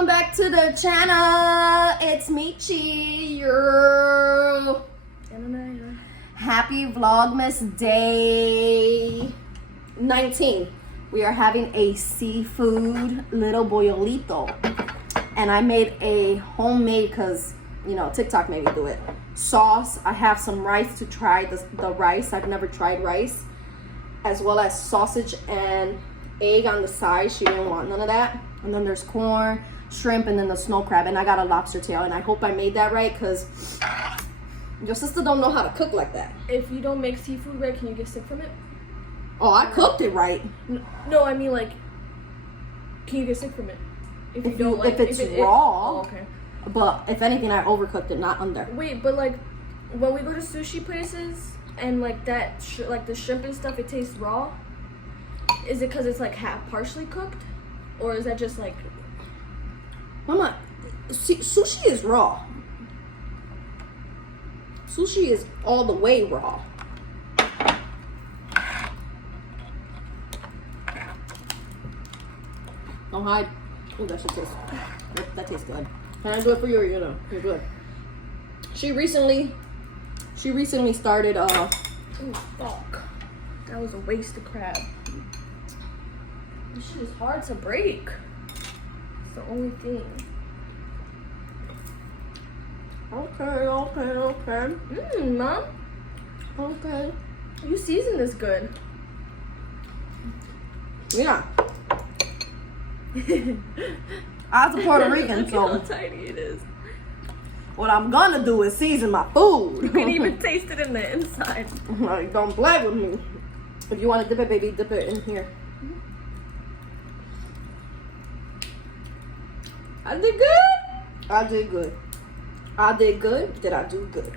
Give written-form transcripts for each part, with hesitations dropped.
Welcome back to the channel. It's Meechy. Happy Vlogmas Day 19. We are having a seafood little bollito. And I made a homemade, because, you know, TikTok made me do it, sauce. I have some rice to try the rice. I've never tried rice. As well as sausage and egg on the side. She didn't want none of that. And then there's corn, shrimp, and then the snow crab. And I got a lobster tail. And I hope I made that right, because your sister don't know how to cook like that. If you don't make seafood right, can you get sick from it? Oh, I cooked it right. No, I mean, like, can you get sick from it? If you don't like, if it's raw. Oh, okay. But if anything, I overcooked it, not under. Wait, but like, when we go to sushi places and like that, like the shrimp and stuff, it tastes raw. Is it because it's like half partially cooked, or is that just like? Mama, sushi is raw. Sushi is all the way raw. Don't hide. Oh, that should taste. That tastes good. Can I do it for you, or you know, you're good? She recently started. Oh fuck! That was a waste of crab. This shit is hard to break. It's the only thing. Okay. Mom. Okay. You seasoned this good. Yeah. I was a Puerto Rican, Look so at how tiny it is. what I'm gonna do is season my food. You can even taste it in the inside. Like, don't play with me. If you want to dip it, baby, dip it in here. I did good. I did good. I did good. Did I do good?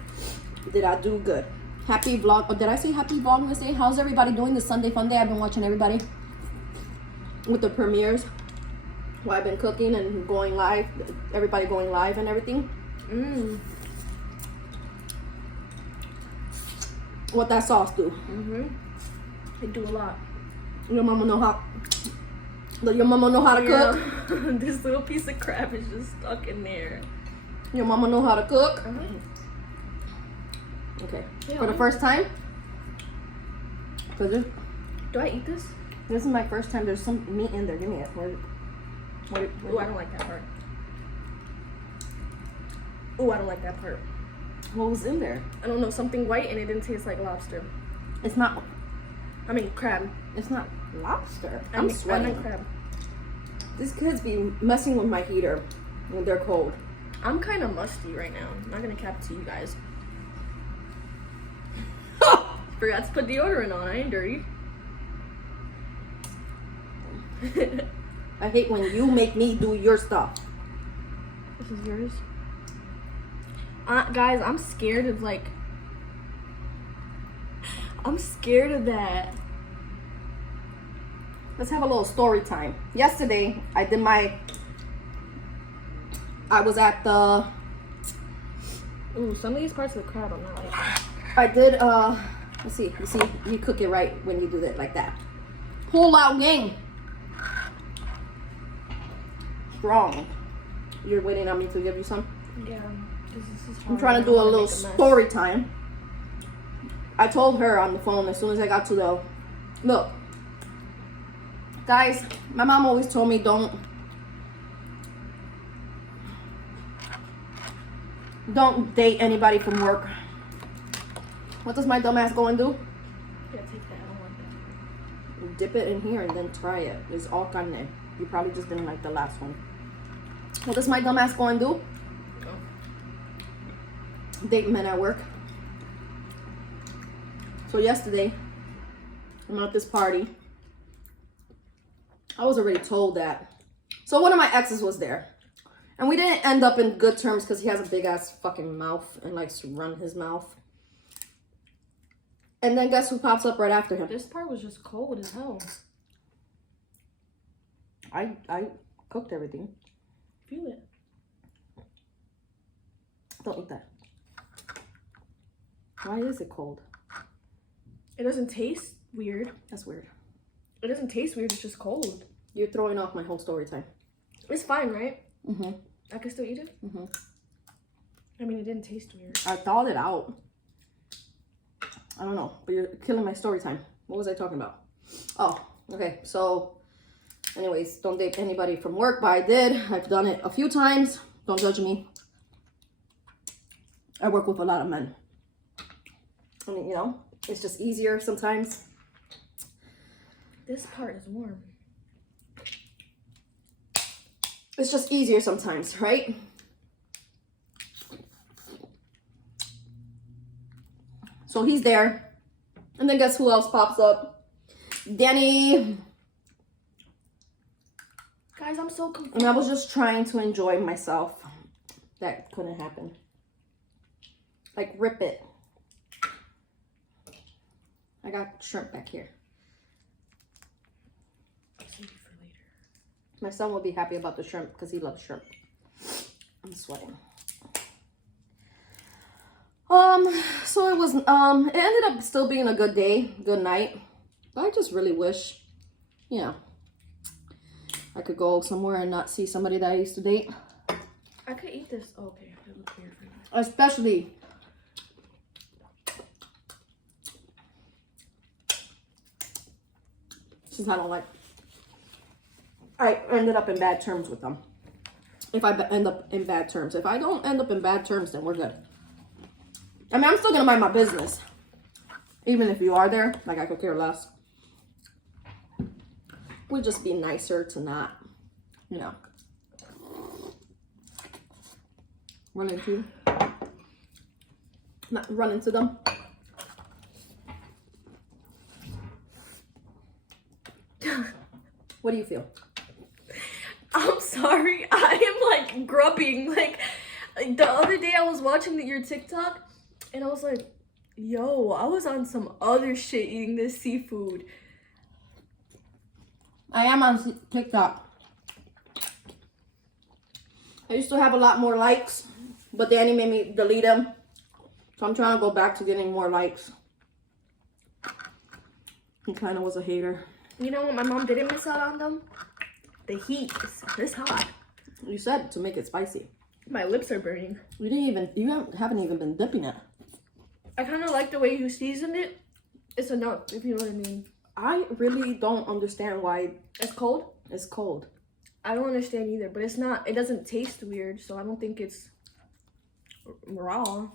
Did I do good? Happy vlog. Oh, did I say happy Vlogmas Day? How's everybody doing this Sunday fun day? I've been watching everybody with the premieres. Well, I've been cooking and going live. Everybody going live and everything. What that sauce do? They do a lot. Your mama know how. Does your mama know how to cook? This little piece of crab is just stuck in there. Your mama know how to cook? Okay. Yeah. For the first time? Because Do I eat this? this is my first time. There's some meat in there. Give me it. Oh, I don't like that part. Oh, I don't like that part. What was in there? I don't know, something white and it didn't taste like lobster. It's not. I mean, crab. It's not lobster. I I'm mean sweating. crab. These kids be messing with my heater when they're cold. I'm kind of musty right now. I'm not gonna cap it to you guys. Forgot to put deodorant on. I ain't dirty. I hate when you make me do your stuff. This is yours. Guys, I'm scared of like. I'm scared of that. Let's have a little story time. Yesterday, I was at the. Ooh, some of these parts of the crab I'm not liking. I did, let's see, you cook it right when you do it like that. Pull out gang. Strong. You're waiting on me to give you some? Yeah, this is hard. I'm trying to do a little story time. I told her on the phone as soon as I got to the, look, guys, my mom always told me don't date anybody from work. What does my dumb ass go and do? Yeah, take that. I don't want that. Dip it in here and then try it. It's all carne. You probably just didn't like the last one. What does my dumb ass go and do? Date men at work. So yesterday, I'm at this party. I was already told that. So one of my exes was there. And we didn't end up in good terms because he has a big ass fucking mouth and likes to run his mouth. And then guess who pops up right after him? This part was just cold as hell. I cooked everything. Feel it. Don't eat that. Why is it cold? It doesn't taste weird. That's weird. It doesn't taste weird, it's just cold. You're throwing off my whole story time. It's fine, right? Mm-hmm. I can still eat it? Mm-hmm. I mean, it didn't taste weird. I thawed it out. I don't know, but you're killing my story time. What was I talking about? Oh, okay. So, anyways, don't date anybody from work, but I did. I've done it a few times. Don't judge me. I work with a lot of men. I mean, you know, it's just easier sometimes. This part is warm. It's just easier sometimes, right? So he's there. And then guess who else pops up? Danny. Guys, I'm so confused. And I was just trying to enjoy myself. That couldn't happen. Like, rip it. I got shrimp back here. I'll save it for later. My son will be happy about the shrimp because he loves shrimp. I'm sweating. So it was, it ended up still being a good day, good night. But I just really wish, you know, I could go somewhere and not see somebody that I used to date. I could eat this. Oh, okay, it looks weird for me. Especially since I don't like, I ended up in bad terms with them. If I end up in bad terms. If I don't end up in bad terms, then we're good. I mean, I'm still gonna mind my business. Even if you are there, like, I could care less. Would just be nicer to not, you know, run into them. What do you feel? I'm sorry. I am like grubbing. Like the other day I was watching your TikTok and I was like, yo, I was on some other shit eating this seafood. I am on TikTok. I used to have a lot more likes, but Danny made me delete them. So I'm trying to go back to getting more likes. He kind of was a hater. You know what my mom didn't miss out on them? The heat. It's hot. You said to make it spicy. My lips are burning. You haven't even been dipping it. I kind of like the way you seasoned it. It's enough, if you know what I mean. I really don't understand why It's cold? it's cold. I don't understand either, but it's not, it doesn't taste weird, so I don't think it's raw.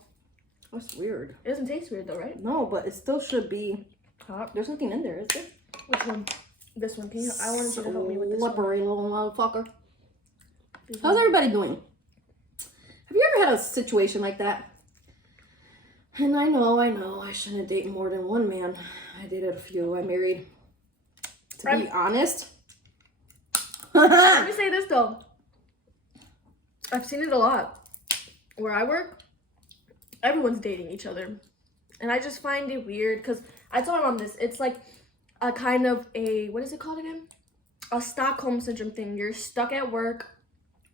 That's weird. It doesn't taste weird though, right? No, but it still should be Hot. There's nothing in there, is there? Which one? This one. Can you, I wanted you to help me with this one. Slippery little motherfucker. How's everybody doing? Have you ever had a situation like that? And I know, I shouldn't date more than one man. I dated a few. I married. To be honest. Let me say this though. I've seen it a lot. Where I work, everyone's dating each other. And I just find it weird because I told my mom this. It's like a kind of a, what is it called again? A Stockholm syndrome thing. You're stuck at work.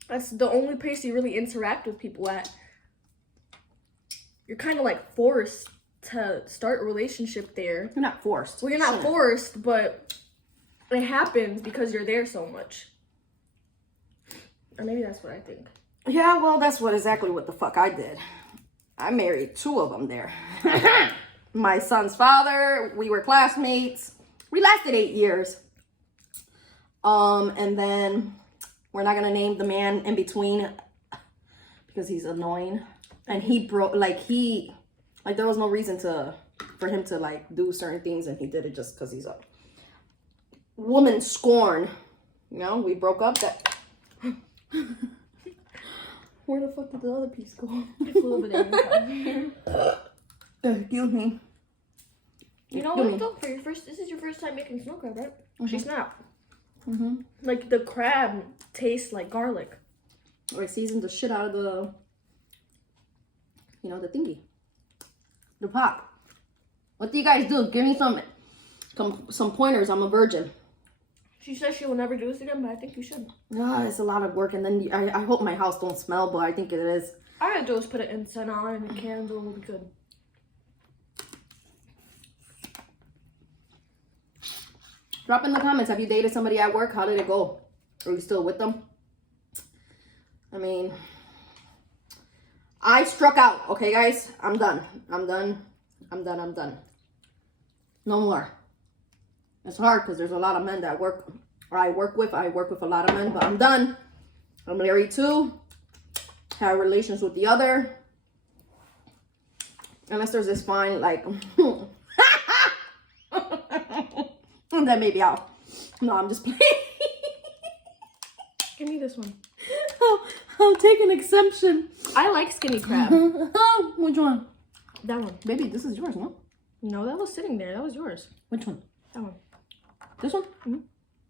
That's the only place you really interact with people at. You're kind of like forced to start a relationship there. You're not forced. Well, you're not forced, but it happens because you're there so much. Or maybe that's what I think. Yeah, well, that's exactly what the fuck I did. I married two of them there. My son's father, we were classmates. We lasted 8 years. And then we're not gonna name the man in between because he's annoying. And he broke, there was no reason for him to like do certain things, and he did it just because he's a woman scorn. You know, we broke up. That. Where the fuck did the other piece go? It flew over there. Excuse me. You know what though? This is your first time making snow crab, right? Mm-hmm. She snapped. Mm-hmm. Like the crab tastes like garlic. I seasoned the shit out of the, the thingy, the pot. What do you guys do? Give me some pointers. I'm a virgin. She says she will never do this again, but I think you should. It's a lot of work, and then I hope my house don't smell, but I think it is. All I gotta do is put an incense on and a candle will be good. Drop in the comments. Have you dated somebody at work? How did it go? Are you still with them? I mean, I struck out. Okay, guys, I'm done. I'm done. No more. It's hard because there's a lot of men that I work with a lot of men, but I'm done. I'm married too. Have relations with the other. Unless there's this fine, like, and then maybe I'll. No, I'm just playing. Give me this one. I'll take an exemption. I like skinny crab. Which one? That one. Baby, this is yours, no? No, that was sitting there. That was yours. Which one? That one. This one? Mm-hmm.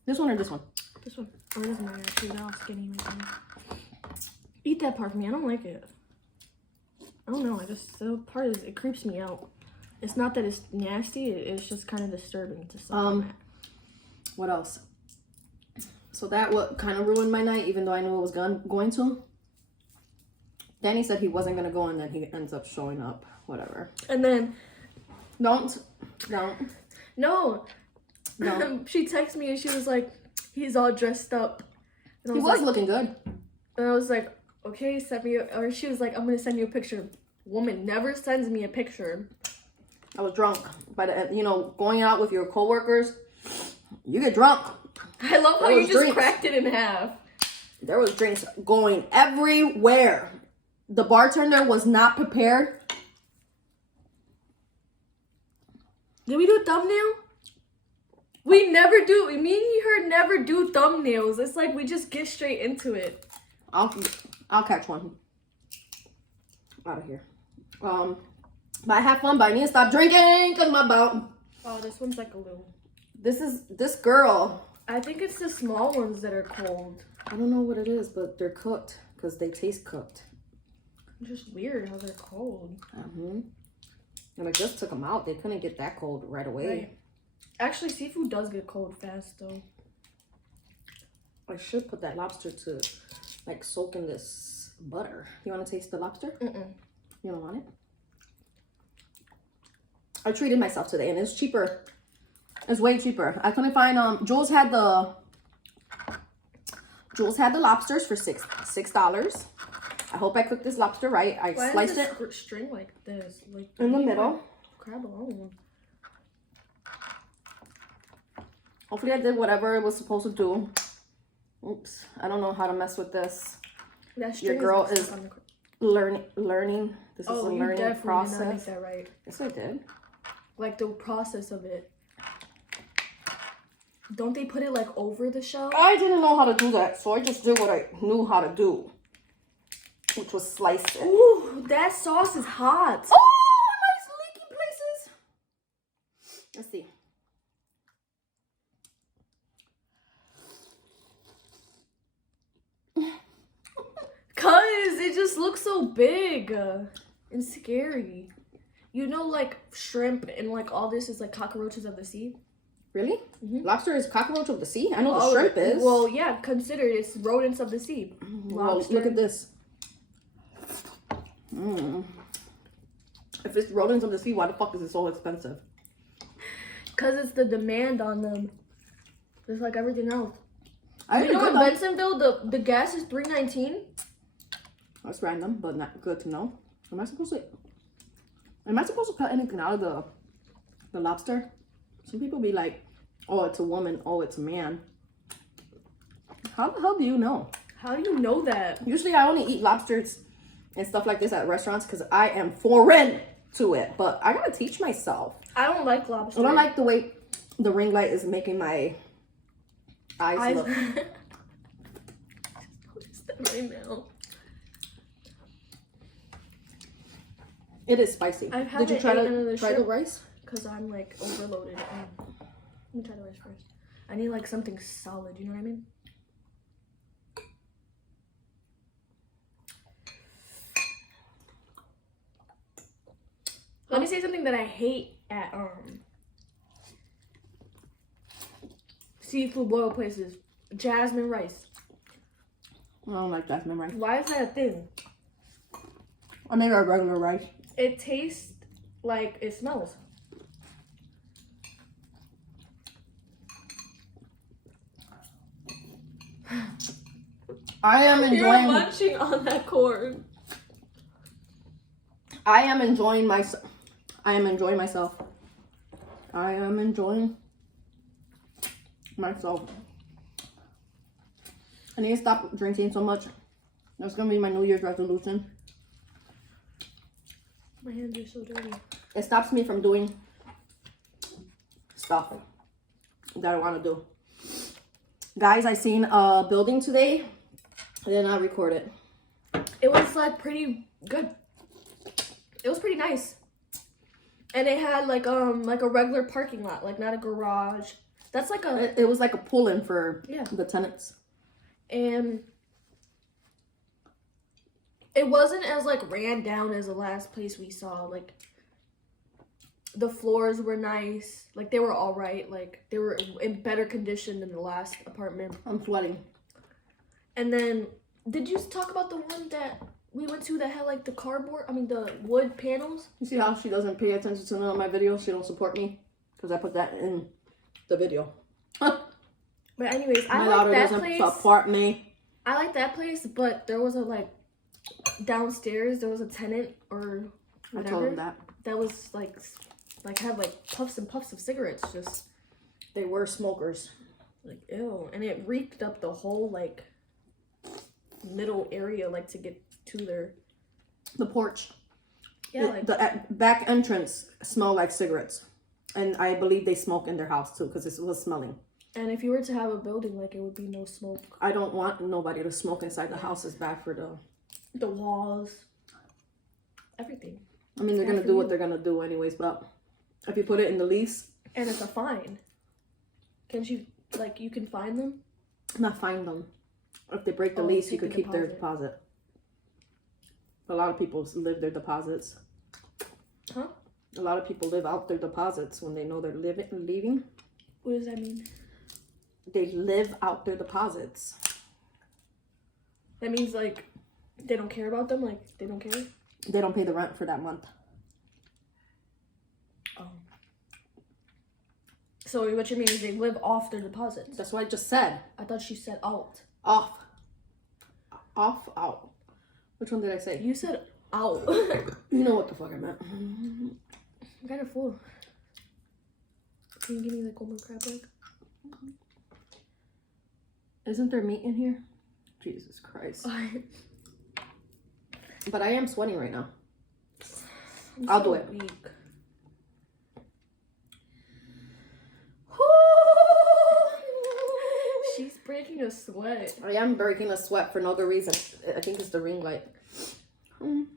This one or this one? This one. Or it doesn't matter. Actually, they're all skinny right now. Eat that part for me. I don't like it. I don't know. The part is, it creeps me out. It's not that it's nasty. It's just kind of disturbing to some. What else? So that what kind of ruined my night, even though I knew it was going to. Danny said he wasn't gonna go, and then he ends up showing up. Whatever. And then, don't. No. No. She texted me and she was like, "He's all dressed up." And I He was like, looking good. And I was like, "Okay, send me." Or she was like, "I'm gonna send you a picture." Woman never sends me a picture. I was drunk, but going out with your coworkers, you get drunk. I love how you just cracked it in half. There was drinks going everywhere. The bartender was not prepared. Did we do a thumbnail? We never do. Me and her never do thumbnails. It's like we just get straight into it. I'll catch one out of here. But I have fun, but I need to stop drinking because my bowel. Oh, this one's like a little. This girl. I think it's the small ones that are cold. I don't know what it is, but they're cooked because they taste cooked. It's just weird how they're cold. And I just took them out. They couldn't get that cold right away. Right. Actually, seafood does get cold fast, though. I should put that lobster to, like, soak in this butter. You want to taste the lobster? Mm-mm. You don't want it? I treated myself today, and it's cheaper. It's way cheaper. I couldn't find, Jules had the lobsters for $6. I hope I cooked this lobster right. I sliced it. String like this, like in the middle. Crab alone. Hopefully I did whatever it was supposed to do. Oops, I don't know how to mess with this. That Your girl is learning. This is a learning process. Did not make that right. Yes, I did. Like the process of it. Don't they put it like over the shell? I didn't know how to do that, so I just did what I knew how to do, which was slice it. Ooh, that sauce is hot. Oh, nice leaky places. Let's see. Cause it just looks so big and scary. You know, like shrimp and like all this is like cockroaches of the sea. Really? Mm-hmm. Lobster is cockroach of the sea? I know the shrimp is. Well, yeah, consider it's rodents of the sea. Well, look at this. If it's rodents of the sea, why the fuck is it so expensive? Because it's the demand on them. Just like everything else. I You know, in know Bensonville, the gas is $3.19. That's random, but not good to know. Am I supposed to cut anything out of the lobster? Some people be like, oh, it's a woman. Oh, it's a man. How the hell do you know? How do you know that? Usually I only eat lobsters and stuff like this at restaurants because I am foreign to it. But I gotta teach myself. I don't like lobster. I don't like the way the ring light is making my eyes look. Notice that right now. It is spicy. Did you try the rice? Because I'm like overloaded. Let me try the rice first. I need like something solid, you know what I mean? Let me say something that I hate at seafood boil places. Jasmine rice. I don't like jasmine rice. Why is that a thing? I make a regular rice. It tastes like it smells. I am You're enjoying. munching on that corn. I am enjoying myself. I am enjoying myself. I am enjoying myself. I need to stop drinking so much. That's gonna be my New Year's resolution. My hands are so dirty. It stops me from doing stuff that I want to do. Guys, I seen a building today. I did not record it. It was like pretty good. It was pretty nice. And it had like a regular parking lot, like not a garage. That's like a It was like a pull-in for Yeah. the tenants. and it wasn't as like ran down as the last place we saw. Like the floors were nice. Like they were all right. Like they were in better condition than the last apartment. I'm sweating. And then did you talk about the one that we went to that had like the the wood panels? You see how she doesn't pay attention to none of my videos? She don't support me because I put that in the video. But anyways, My I daughter like that doesn't place. support me. I like that place, but there was a like downstairs. There was a tenant or I whatever told him that. that was like had like puffs and puffs of cigarettes. Just They were smokers. like ew, and it reeked up the whole like middle area, like to get to their The porch. yeah. Like The back entrance smelled like cigarettes. And I believe they smoke in their house too because it was smelling. and if you were to have a building, like it would be no smoke. I don't want nobody to smoke inside the house. It's bad for The walls, everything, I mean, they're bad going to for do you. what they're going to do anyways, but if you put it in the lease, and it's a fine. Can't you like you can fine them? not find them. If they break the Oh, lease, you take could the keep their deposit. A lot of people live their deposits. Huh? A lot of people live out their deposits when they know they're leaving. What does that mean? They live out their deposits. That means like they don't care about them. Like they don't care. They don't pay the rent for that month. Oh. So what you mean is they live off their deposits. That's what I just said. I thought she said out. Off. Off, out. Which one did I say? You said out. You know what the fuck I meant. I'm kind of full. Can you give me like one more crab leg? Isn't there meat in here? Jesus Christ. But I am sweating right now. I'll do it. Weak. She's breaking a sweat. I am breaking a sweat for no other reason. I think it's the ring light. You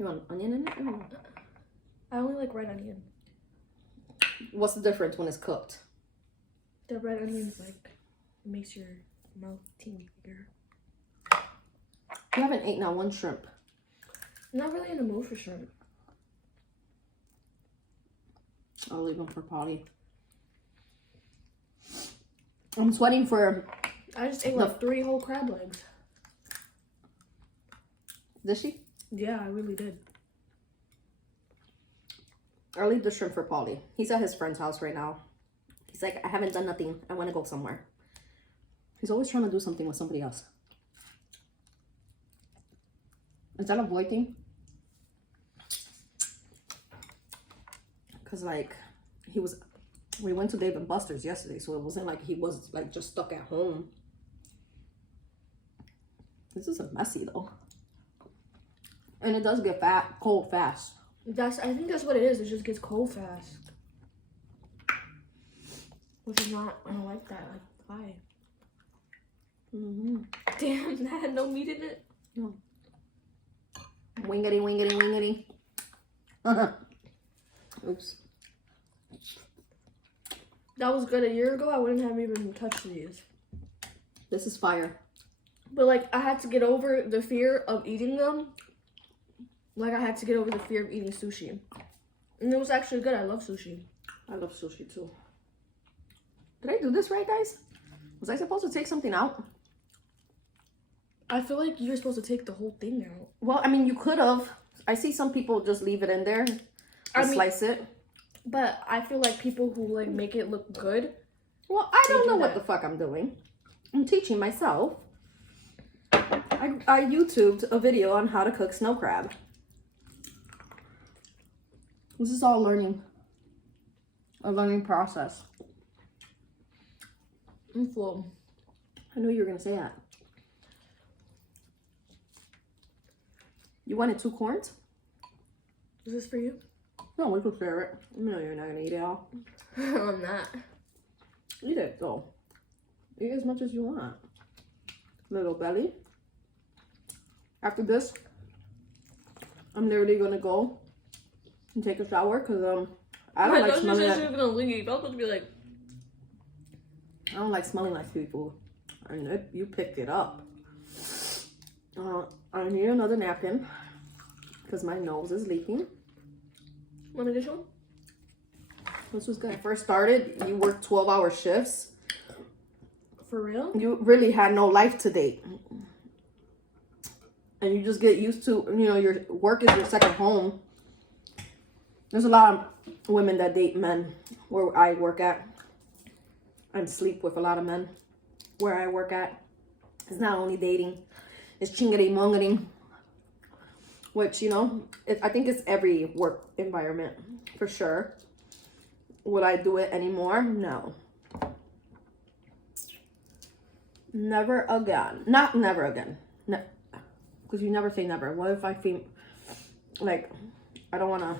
want onion in it? Oh. I only like red onion. What's the difference when it's cooked? The red onion's like makes your mouth teeny bigger. You haven't eaten one shrimp. I'm not really in the mood for shrimp. I'll leave them for Polly. I'm sweating for... I just ate like 3 whole crab legs. Did she? Yeah, I really did. I'll leave the shrimp for Polly. He's at his friend's house right now. He's like, I haven't done nothing. I want to go somewhere. He's always trying to do something with somebody else. Is that a boy thing? Because like, we went to Dave and Buster's yesterday, so it wasn't like he was like just stuck at home. This is messy though. And it does get cold fast. I think that's what it is. It just gets cold fast. Which is not, I don't like that. Like, why? Damn, that had no meat in it. No. Wingity, wingity, wingity. Oops. That was good. A year ago, I wouldn't have even touched these. This is fire. But like, I had to get over the fear of eating them. Like, I had to get over the fear of eating sushi. And it was actually good. I love sushi. I love sushi too. Did I do this right, guys? Was I supposed to take something out? I feel like you're supposed to take the whole thing out. Well, I mean, you could have. I see some people just leave it in there and slice it. But I feel like people who like make it look good. Well, I don't do know what that. the fuck I'm doing. I'm teaching myself. I YouTubed a video on how to cook snow crab. This is all a learning process. I'm full. I knew you were gonna say that. You wanted 2 corns? Is this for you? No, we could share it. No, you're not gonna eat it all. I'm not. Eat it though. Eat as much as you want. Little belly. After this, I'm literally gonna go and take a shower because I don't like smelling like. She was gonna leave. I was supposed to be like. I don't like smelling like seafood. I know you picked it up. I need another napkin because my nose is leaking. Want me to show? This was good. When I first started, you worked 12-hour shifts. For real? You really had no life to date. And you just get used to, your work is your second home. There's a lot of women that date men where I work at and sleep with a lot of men where I work at. It's not only dating, it's chingering mongering, which, I think it's every work environment for sure. Would I do it anymore? No. Never again. Not never again. No, because you never say never. What if I feel like I don't want to?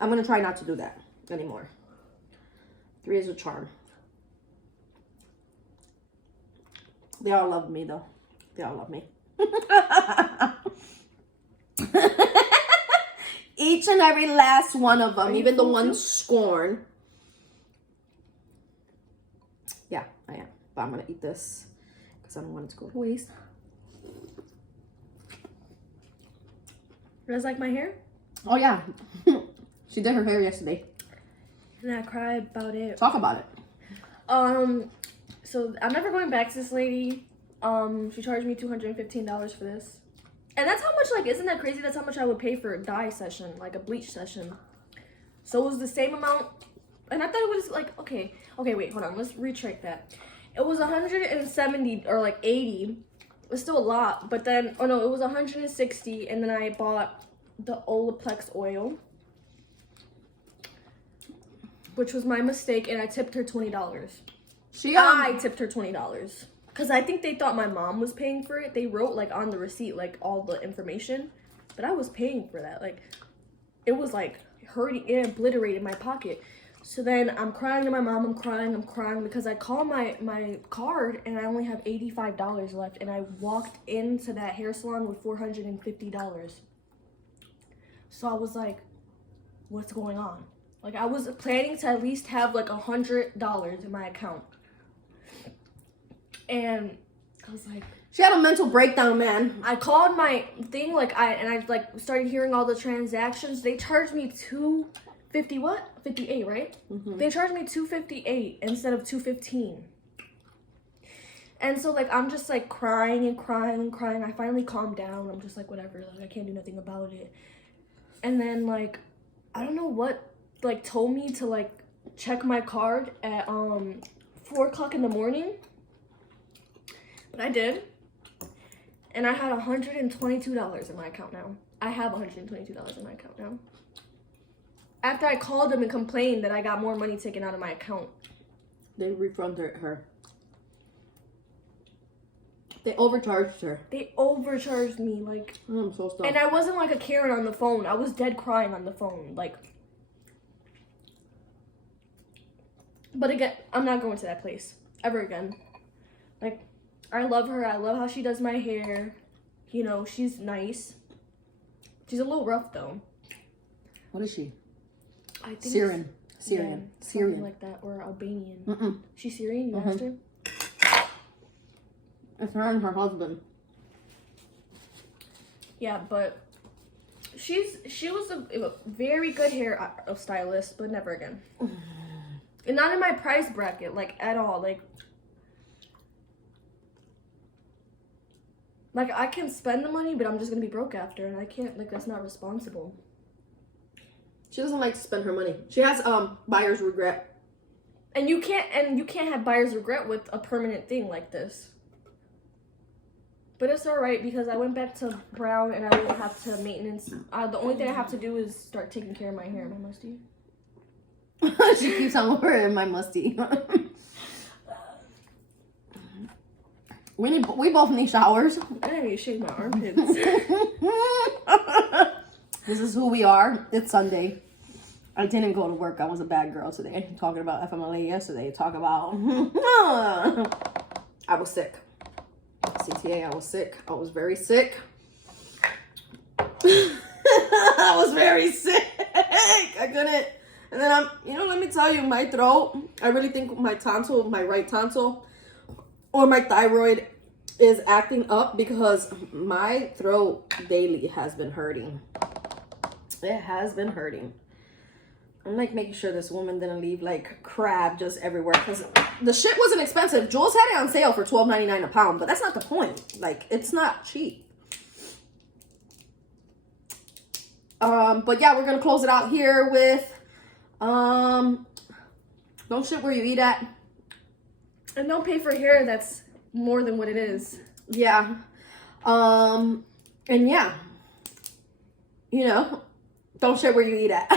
I'm going to try not to do that anymore. 3 is a charm. They all love me though. They all love me. Each and every last one of them, even the ones scorned. Yeah, I am. But I'm going to eat this because I don't want it to go to waste. You guys like my hair? Oh, yeah. She did her hair yesterday. And I cried about it. Talk about it. So I'm never going back to this lady. She charged me $215 for this. And that's how much, isn't that crazy? That's how much I would pay for a dye session, like a bleach session. So it was the same amount. And I thought it was okay, wait, hold on. Let's retract that. It was 170 or 80. It was still a lot. But then, it was 160. And then I bought the Olaplex oil, which was my mistake. And I tipped her $20. I tipped her $20. Because I think they thought my mom was paying for it. They wrote, on the receipt, all the information. But I was paying for that. It was, hurting. It obliterated my pocket. So then I'm crying to my mom. I'm crying. Because I called my card, and I only have $85 left. And I walked into that hair salon with $450. So I was like, what's going on? I was planning to at least have, $100 in my account. And I was like, she had a mental breakdown, man. I called my thing, I started hearing all the transactions. They charged me $58, right? Mm-hmm. They charged me $258 instead of $215. And so I'm just crying and crying. I finally calmed down. I'm just whatever, I can't do nothing about it. And then I don't know what told me to check my card at 4 o'clock in the morning. But I did. And I had $122 in my account now. I have $122 in my account now. After I called them and complained that I got more money taken out of my account. They refunded her. They overcharged her. They overcharged me, I'm so stuck. And I wasn't a Karen on the phone. I was dead crying on the phone, But again, I'm not going to that place ever again. I love her. I love how she does my hair. She's nice. She's a little rough though. What is she? I think Syrian. Yeah, something like that, or Albanian. She's Syrian. You asked her? It's her and her husband. Yeah, but she was a very good hair stylist, but never again. And not in my price bracket, at all. I can spend the money, but I'm just gonna be broke after, and I can't. That's not responsible. She doesn't like to spend her money. She has buyer's regret. And you can't have buyer's regret with a permanent thing like this. But it's alright because I went back to brown and I won't have to maintenance. The only thing I have to do is start taking care of my hair. Am I musty? She keeps on wearing my musty. We both need showers. I didn't even shave my armpits. This is who we are. It's Sunday. I didn't go to work. I was a bad girl today. Talking about FMLA yesterday. Talk about I was sick. CTA, I was sick. I was very sick. I was very sick. I couldn't. And then let me tell you, my throat, I really think my tonsil, my right tonsil, or my thyroid is acting up because my throat daily has been hurting. It has been hurting. I'm like making sure this woman didn't leave like crab just everywhere because the shit wasn't expensive. Jules had it on sale for $12.99 a pound, but that's not the point. Like, it's not cheap. But yeah, we're gonna close it out here with don't shit where you eat at. And don't pay for hair that's more than what it is. Yeah. And yeah. Don't shit where you eat at.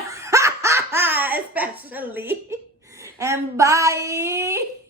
Especially. And bye.